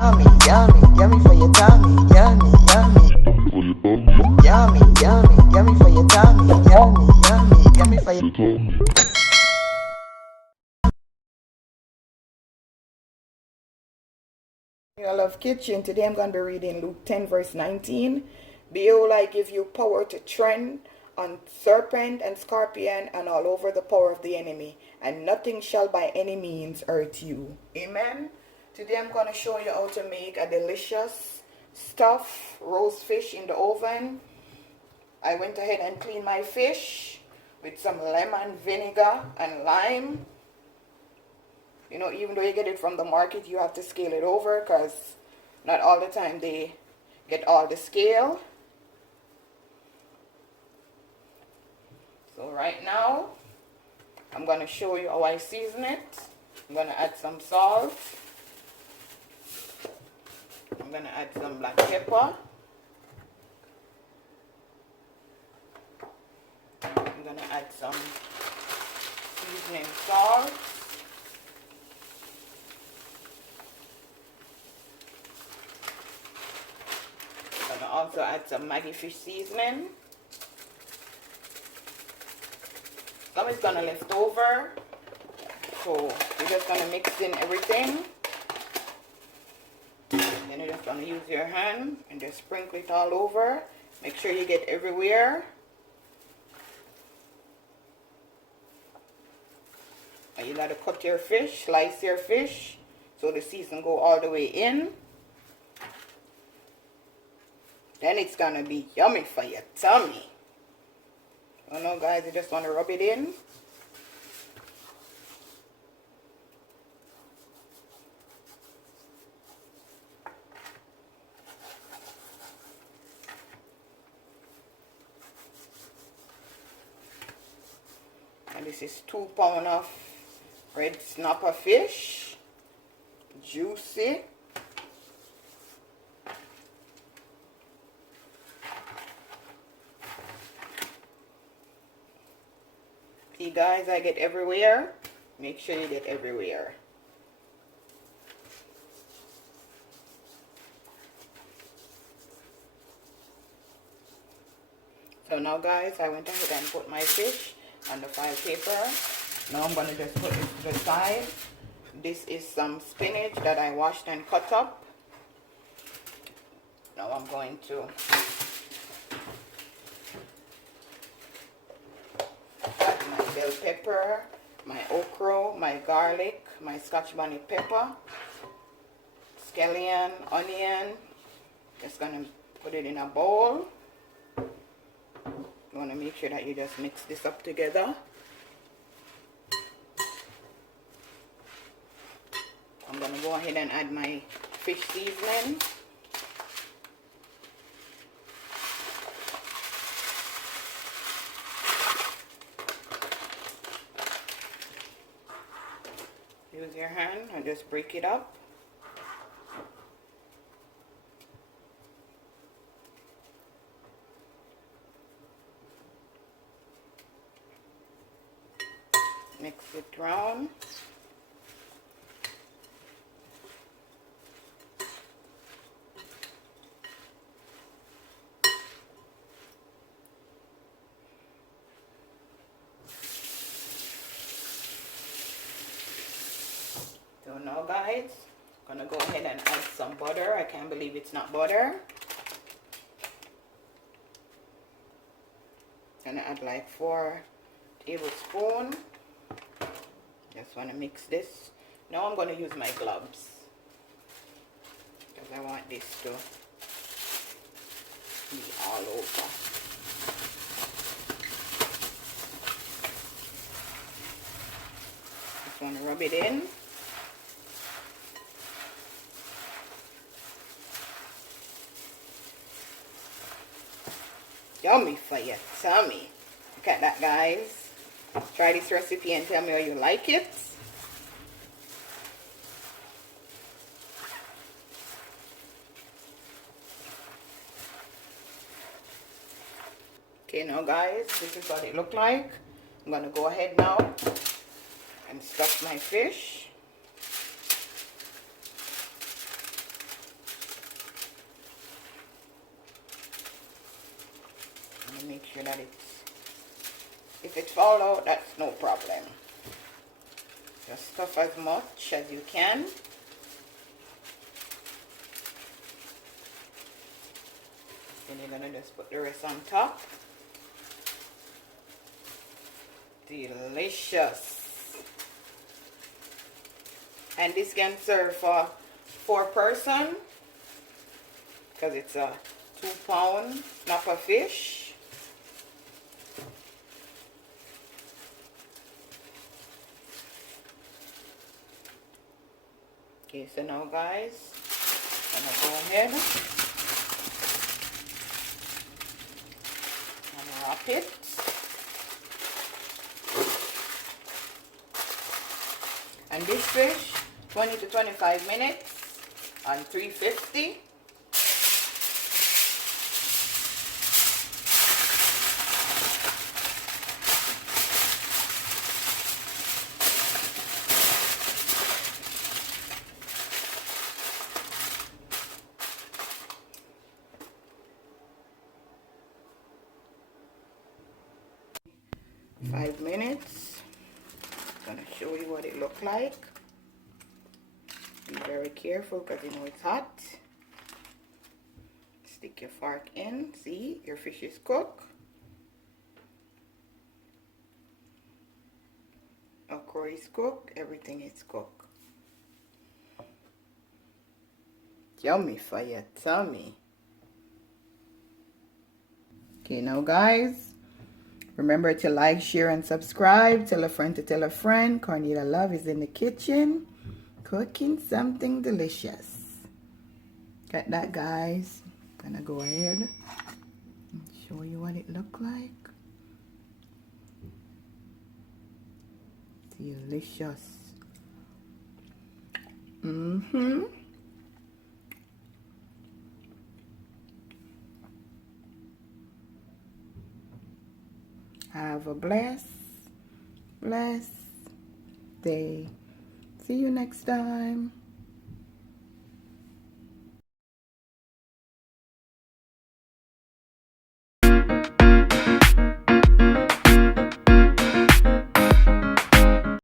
Yummy, yummy, yummy for your tummy. Yummy, yummy. Yummy, yummy, yummy for your tummy. Yummy, yummy, yummy for your tummy. Love Kitchen. Today I'm going to be reading Luke 10 verse 19. Behold, I give you power to tread on serpent and scorpion and all over the power of the enemy, and nothing shall by any means hurt you. Amen. Today I'm going to show you how to make a delicious stuffed roast fish in the oven. I went ahead and cleaned my fish with some lemon, vinegar, and lime. You know, even though you get it from the market, you have to scale it over because not all the time they get all the scale. So right now, I'm going to show you how I season it. I'm going to add some salt. I'm going to add some black pepper. I'm going to add some seasoning salt. I'm going to also add some Maggie fish seasoning. Some is going to left over. So you're just going to mix in everything. Then you're just going to use your hand and just sprinkle it all over. Make sure you get everywhere. And you got to cut your fish, slice your fish, so the season go all the way in. Then it's going to be yummy for your tummy. You know, guys, you just want to rub it in. And this is 2 pounds of red snapper fish. Juicy. See, guys, I get everywhere. Make sure you get everywhere. So now, guys, I went ahead and put my fish on the file paper. Now I'm going to just put this to the side. This is some spinach that I washed and cut up. Now I'm going to add my bell pepper, my okra, my garlic, my scotch bonnet pepper, scallion, onion. Just going to put it in a bowl. You want to make sure that you just mix this up together. I'm going to go ahead and add my fish seasoning. Use your hand and just break it up. Mix it round. So now, guys, I'm gonna go ahead and add some butter. I can't believe it's not butter. Gonna add like 4 tablespoons. Just want to mix this. Now I'm going to use my gloves because I want this to be all over. Just want to rub it in. Yummy for your tummy. Look at that, guys. Try this recipe and tell me how you like it. Okay, now, guys, this is what it looked like. I'm going to go ahead now and stuff my fish. make sure that it's, if it falls out, that's no problem. Just stuff as much as you can. Then you're gonna just put the rest on top. Delicious. And this can serve for 4 person because it's a 2-pound snapper fish. Okay, so now guys, I'm gonna go ahead and wrap it. And this fish, 20 to 25 minutes on 350. Five minutes. I'm gonna show you what it looked like. Be very careful because you know it's hot. Stick your fork in. See, your fish is cooked. Okra is cooked. Everything is cooked. Yummy for your tummy. Okay, now guys, remember to like, share, and subscribe. Tell a friend to tell a friend. Cornelia Love is in the kitchen, cooking something delicious. Got that, guys? Gonna go ahead and show you what it looked like. Delicious. Have a blessed day. See you next time.